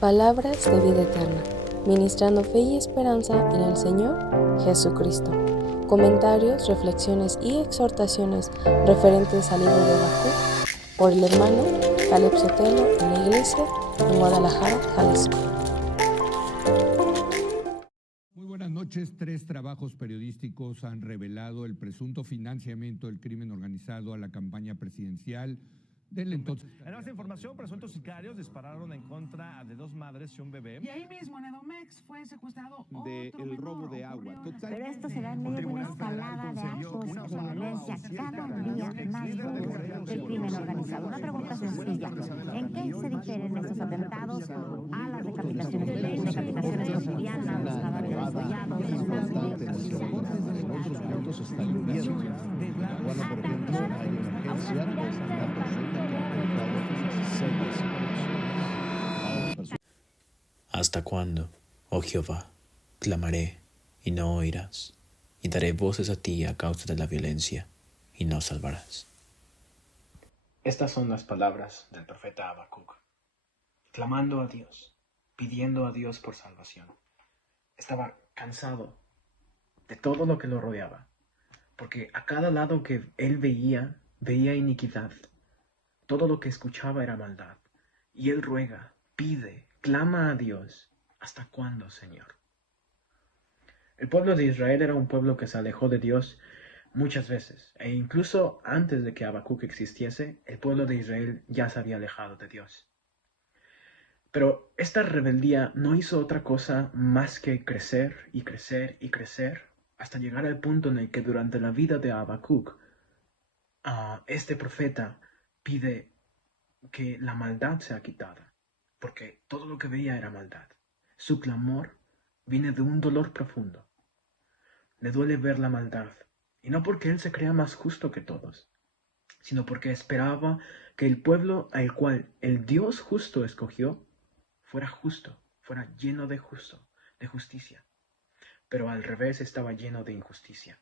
Palabras de vida eterna, ministrando fe y esperanza en el Señor Jesucristo. Comentarios, reflexiones y exhortaciones referentes al libro de Habacuc por el hermano Caleb Sotelo en la iglesia en Guadalajara, Jalisco. Muy buenas noches. 3 trabajos periodísticos han revelado el presunto financiamiento del crimen organizado a la campaña presidencial del entonces. En esta información, presuntos sicarios dispararon en contra de 2 madres y un bebé. Y ahí mismo en Edomex fue secuestrado del robo de agua. Pero esto se da en medio de una escalada de actos de violencia cada día más duros del crimen organizado. Una pregunta sencilla: ¿en qué se difieren estos atentados a las decapitaciones cotidianas, los cadáveres degollados? En otros puntos está el invierno. Cuando, por ejemplo, hay emergencia, pues la persona ¿Hasta cuándo, oh Jehová, clamaré y no oirás? Y daré voces a ti a causa de la violencia, y no salvarás. Estas son las palabras del profeta Habacuc, clamando a Dios, pidiendo a Dios por salvación. Estaba cansado de todo lo que lo rodeaba, porque a cada lado que él veía iniquidad. Todo lo que escuchaba era maldad. Y él ruega, pide, clama a Dios. ¿Hasta cuándo, Señor? El pueblo de Israel era un pueblo que se alejó de Dios muchas veces. E incluso antes de que Habacuc existiese, el pueblo de Israel ya se había alejado de Dios. Pero esta rebeldía no hizo otra cosa más que crecer y crecer y crecer hasta llegar al punto en el que durante la vida de Habacuc, este profeta pide que la maldad sea quitada, porque todo lo que veía era maldad. Su clamor viene de un dolor profundo. Le duele ver la maldad, y no porque él se crea más justo que todos, sino porque esperaba que el pueblo al cual el Dios justo escogió fuera justo, fuera lleno de justicia. Pero al revés estaba lleno de injusticia.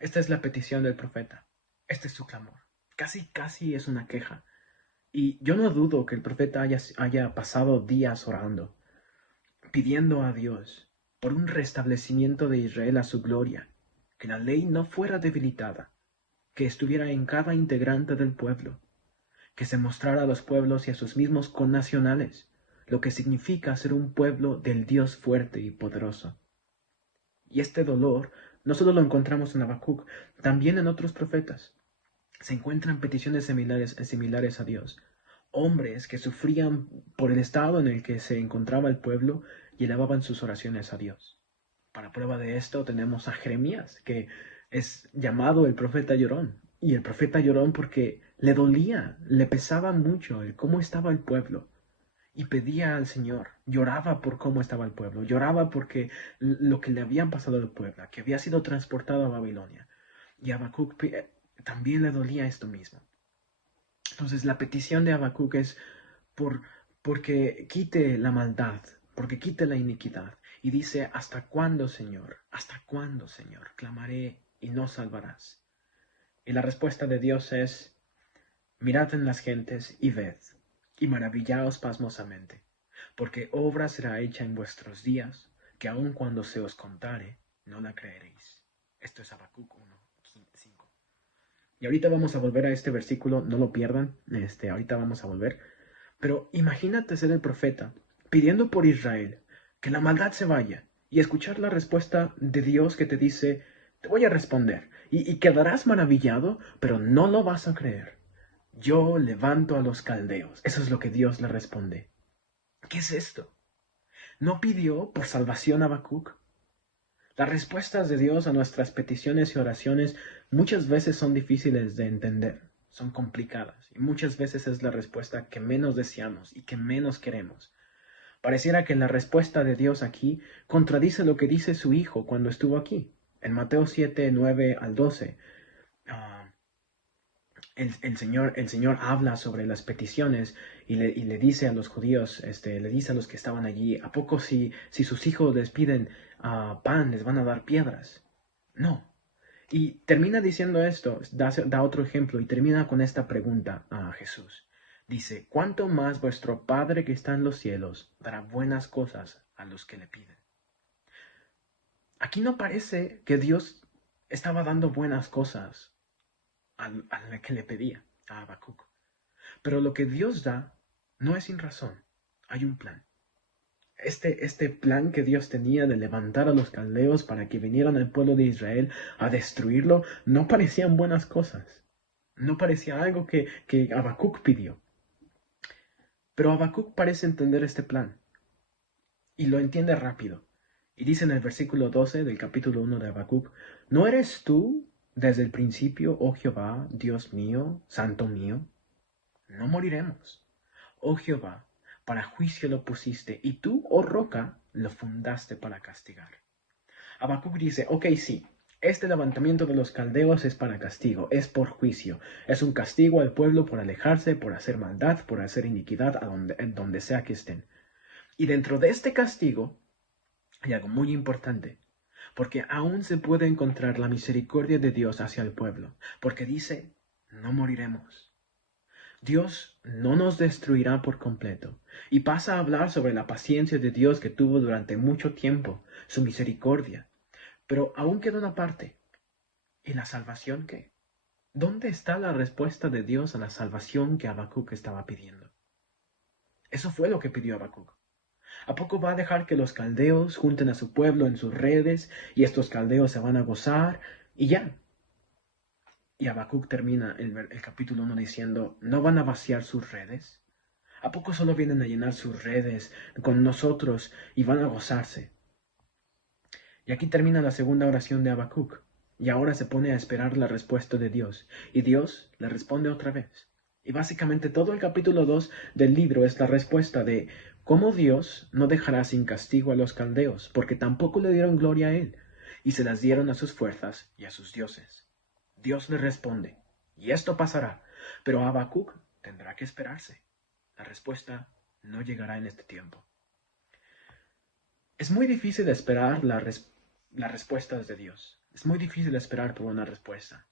Esta es la petición del profeta. Este es su clamor. Casi es una queja. Y yo no dudo que el profeta haya pasado días orando, pidiendo a Dios por un restablecimiento de Israel a su gloria, que la ley no fuera debilitada, que estuviera en cada integrante del pueblo, que se mostrara a los pueblos y a sus mismos connacionales lo que significa ser un pueblo del Dios fuerte y poderoso. Y este dolor no solo lo encontramos en Habacuc, también en otros profetas. Se encuentran peticiones similares a Dios. Hombres que sufrían por el estado en el que se encontraba el pueblo y elevaban sus oraciones a Dios. Para prueba de esto tenemos a Jeremías, que es llamado el profeta llorón. Y el profeta llorón porque le dolía, le pesaba mucho el cómo estaba el pueblo. Y pedía al Señor, lloraba por cómo estaba el pueblo, lloraba porque lo que le habían pasado al pueblo, que había sido transportado a Babilonia. Y a Habacuc también le dolía esto mismo. Entonces la petición de Habacuc es porque quite la maldad, porque quite la iniquidad. Y dice, ¿hasta cuándo, Señor? ¿Hasta cuándo, Señor? Clamaré y no salvarás. Y la respuesta de Dios es, mirad en las gentes y ved, y maravillaos pasmosamente, porque obra será hecha en vuestros días, que aun cuando se os contare, no la creeréis. Esto es Habacuc 1:5. Y ahorita vamos a volver a este versículo, no lo pierdan, ahorita vamos a volver. Pero imagínate ser el profeta, pidiendo por Israel, que la maldad se vaya, y escuchar la respuesta de Dios que te dice, te voy a responder, y quedarás maravillado, pero no lo vas a creer. Yo levanto a los caldeos. Eso es lo que Dios le responde. ¿Qué es esto? ¿No pidió por salvación a Habacuc? Las respuestas de Dios a nuestras peticiones y oraciones muchas veces son difíciles de entender, son complicadas, y muchas veces es la respuesta que menos deseamos y que menos queremos. Pareciera que la respuesta de Dios aquí contradice lo que dice su Hijo cuando estuvo aquí. En Mateo 7:9-12, el Señor habla sobre las peticiones y le dice a los judíos, le dice a los que estaban allí, ¿a poco si sus hijos les piden pan, les van a dar piedras? No. Y termina diciendo esto, da otro ejemplo y termina con esta pregunta a Jesús. Dice, ¿cuánto más vuestro Padre que está en los cielos dará buenas cosas a los que le piden? Aquí no parece que Dios estaba dando buenas cosas a la que le pedía a Habacuc. Pero lo que Dios da no es sin razón. Hay un plan. Este plan que Dios tenía de levantar a los caldeos para que vinieran al pueblo de Israel a destruirlo, no parecían buenas cosas. No parecía algo que Habacuc pidió. Pero Habacuc parece entender este plan. Y lo entiende rápido. Y dice en el versículo 12 del capítulo 1 de Habacuc, ¿no eres tú desde el principio, oh Jehová, Dios mío, santo mío? No moriremos. Oh Jehová, para juicio lo pusiste, y tú, oh roca, lo fundaste para castigar. Habacuc dice, ok, sí, este levantamiento de los caldeos es para castigo, es por juicio, es un castigo al pueblo por alejarse, por hacer maldad, por hacer iniquidad donde sea que estén. Y dentro de este castigo hay algo muy importante, porque aún se puede encontrar la misericordia de Dios hacia el pueblo, porque dice, no moriremos. Dios no nos destruirá por completo, y pasa a hablar sobre la paciencia de Dios que tuvo durante mucho tiempo, su misericordia. Pero aún queda una parte. ¿Y la salvación qué? ¿Dónde está la respuesta de Dios a la salvación que Habacuc estaba pidiendo? Eso fue lo que pidió Habacuc. ¿A poco va a dejar que los caldeos junten a su pueblo en sus redes, y estos caldeos se van a gozar, y ya? Y Habacuc termina el capítulo 1 diciendo, ¿no van a vaciar sus redes? ¿A poco solo vienen a llenar sus redes con nosotros y van a gozarse? Y aquí termina la segunda oración de Habacuc, y ahora se pone a esperar la respuesta de Dios, y Dios le responde otra vez. Y básicamente todo el capítulo 2 del libro es la respuesta de cómo Dios no dejará sin castigo a los caldeos, porque tampoco le dieron gloria a él, y se las dieron a sus fuerzas y a sus dioses. Dios le responde, y esto pasará, pero Habacuc tendrá que esperarse. La respuesta no llegará en este tiempo. Es muy difícil esperar las respuestas de Dios. Es muy difícil esperar por una respuesta.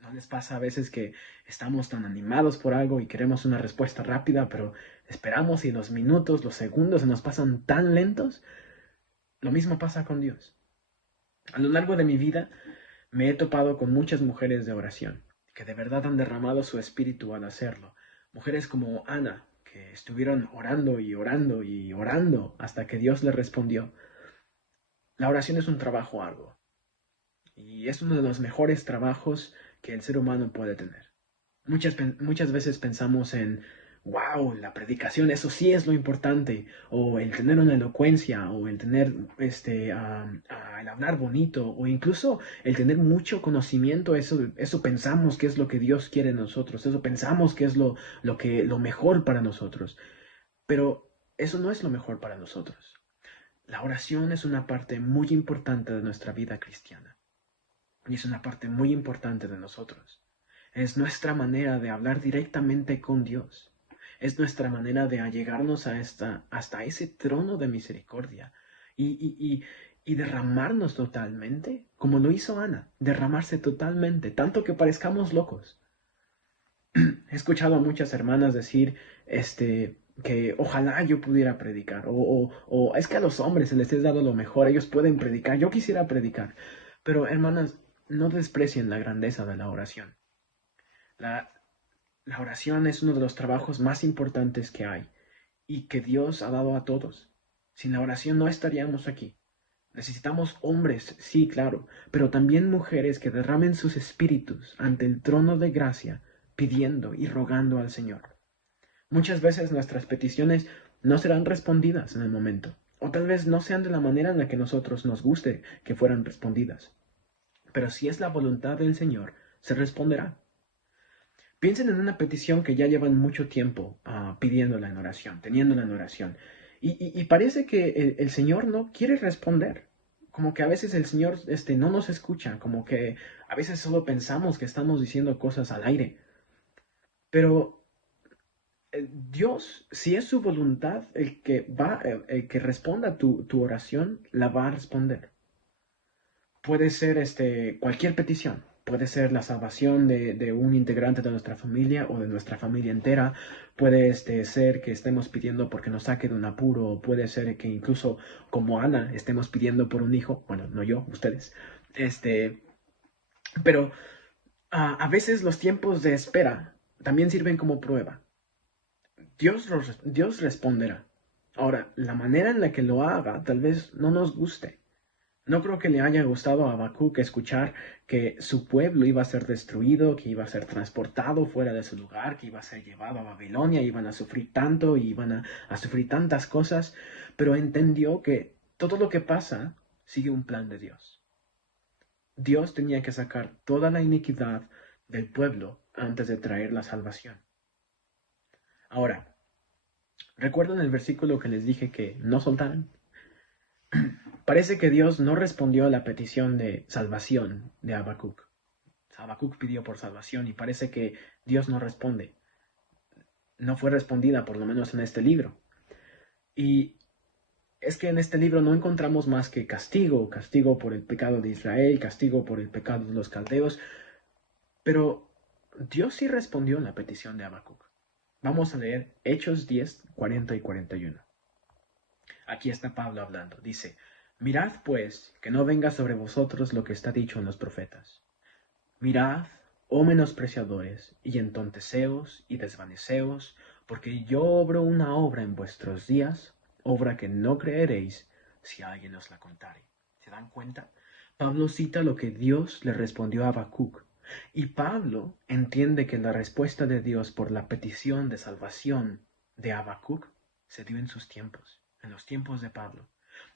¿No les pasa a veces que estamos tan animados por algo y queremos una respuesta rápida, pero esperamos y los minutos, los segundos se nos pasan tan lentos? Lo mismo pasa con Dios. A lo largo de mi vida, me he topado con muchas mujeres de oración, que de verdad han derramado su espíritu al hacerlo. Mujeres como Ana, que estuvieron orando y orando y orando hasta que Dios les respondió. La oración es un trabajo arduo, y es uno de los mejores trabajos que el ser humano puede tener. Muchas veces pensamos en, wow, la predicación, eso sí es lo importante, o el tener una elocuencia, o el tener el hablar bonito, o incluso el tener mucho conocimiento. Eso pensamos que es lo que Dios quiere en nosotros, eso pensamos que es lo mejor para nosotros, pero eso no es lo mejor para nosotros. La oración es una parte muy importante de nuestra vida cristiana, y es una parte muy importante de nosotros. Es nuestra manera de hablar directamente con Dios. Es nuestra manera de allegarnos hasta ese trono de misericordia y derramarnos totalmente, como lo hizo Ana, derramarse totalmente, tanto que parezcamos locos. He escuchado a muchas hermanas decir que ojalá yo pudiera predicar, o es que a los hombres se les es dado lo mejor, ellos pueden predicar, yo quisiera predicar. Pero hermanas, no desprecien la grandeza de la oración. La oración es uno de los trabajos más importantes que hay y que Dios ha dado a todos. Sin la oración no estaríamos aquí. Necesitamos hombres, sí, claro, pero también mujeres que derramen sus espíritus ante el trono de gracia, pidiendo y rogando al Señor. Muchas veces nuestras peticiones no serán respondidas en el momento, o tal vez no sean de la manera en la que nosotros nos guste que fueran respondidas. Pero si es la voluntad del Señor, se responderá. Piensen en una petición que ya llevan mucho tiempo pidiéndola en oración, teniéndola en oración. Y parece que el Señor no quiere responder. Como que a veces el Señor no nos escucha. Como que a veces solo pensamos que estamos diciendo cosas al aire. Pero Dios, si es su voluntad, el que responda tu oración, la va a responder. Puede ser cualquier petición. Puede ser la salvación de un integrante de nuestra familia o de nuestra familia entera. Puede ser que estemos pidiendo porque nos saque de un apuro. O puede ser que incluso como Ana estemos pidiendo por un hijo. Bueno, no yo, ustedes. Pero a veces los tiempos de espera también sirven como prueba. Dios responderá. Ahora, la manera en la que lo haga tal vez no nos guste. No creo que le haya gustado a Habacuc escuchar que su pueblo iba a ser destruido, que iba a ser transportado fuera de su lugar, que iba a ser llevado a Babilonia, iban a sufrir tanto y iban a sufrir tantas cosas, pero entendió que todo lo que pasa sigue un plan de Dios. Dios tenía que sacar toda la iniquidad del pueblo antes de traer la salvación. Ahora, ¿recuerdan el versículo que les dije que no soltaran? Parece que Dios no respondió a la petición de salvación de Habacuc. Habacuc pidió por salvación y parece que Dios no responde. No fue respondida, por lo menos en este libro. Y es que en este libro no encontramos más que castigo por el pecado de Israel, castigo por el pecado de los caldeos. Pero Dios sí respondió a la petición de Habacuc. Vamos a leer Hechos 10, 40 y 41. Aquí está Pablo hablando. Dice: mirad pues, que no venga sobre vosotros lo que está dicho en los profetas. Mirad, oh menospreciadores, y entonteceos y desvaneceos, porque yo obro una obra en vuestros días, obra que no creeréis si alguien os la contare. ¿Se dan cuenta? Pablo cita lo que Dios le respondió a Habacuc. Y Pablo entiende que la respuesta de Dios por la petición de salvación de Habacuc se dio en sus tiempos, en los tiempos de Pablo.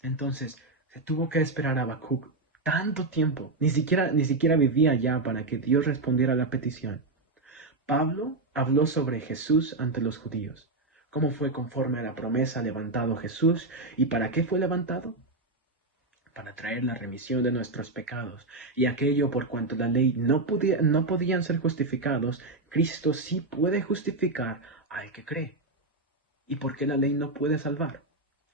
Entonces, se tuvo que esperar a Habacuc tanto tiempo. Ni siquiera vivía ya para que Dios respondiera a la petición. Pablo habló sobre Jesús ante los judíos. ¿Cómo fue conforme a la promesa levantado Jesús? ¿Y para qué fue levantado? Para traer la remisión de nuestros pecados. Y aquello por cuanto la ley no podían ser justificados, Cristo sí puede justificar al que cree. ¿Y por qué la ley no puede salvar?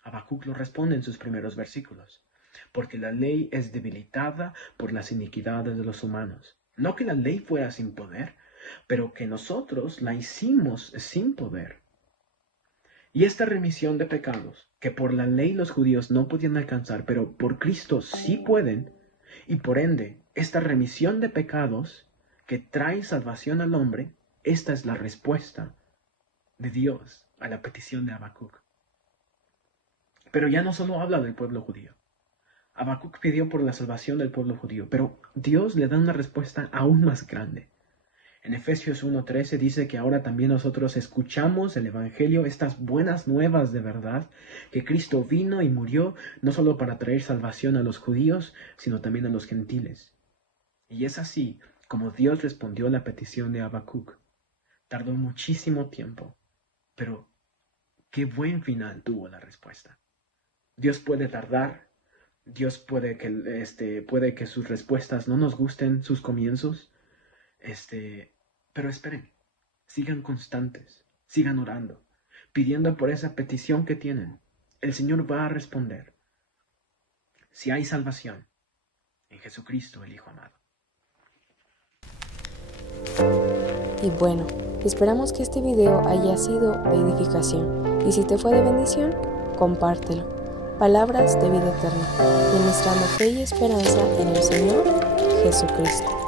Habacuc lo responde en sus primeros versículos. Porque la ley es debilitada por las iniquidades de los humanos. No que la ley fuera sin poder, pero que nosotros la hicimos sin poder. Y esta remisión de pecados, que por la ley los judíos no podían alcanzar, pero por Cristo sí pueden, y por ende, esta remisión de pecados que trae salvación al hombre, esta es la respuesta de Dios a la petición de Habacuc. Pero ya no solo habla del pueblo judío. Habacuc pidió por la salvación del pueblo judío, pero Dios le da una respuesta aún más grande. En Efesios 1:13 dice que ahora también nosotros escuchamos el Evangelio, estas buenas nuevas de verdad, que Cristo vino y murió no solo para traer salvación a los judíos, sino también a los gentiles. Y es así como Dios respondió a la petición de Habacuc. Tardó muchísimo tiempo, pero qué buen final tuvo la respuesta. Dios puede tardar, Dios puede que sus respuestas no nos gusten, sus comienzos, pero esperen, sigan constantes, sigan orando, pidiendo por esa petición que tienen. El Señor va a responder. Si hay salvación en Jesucristo, el Hijo amado. Y bueno, esperamos que este video haya sido de edificación. Y si te fue de bendición, compártelo. Palabras de vida eterna, ministrando fe y esperanza en el Señor Jesucristo.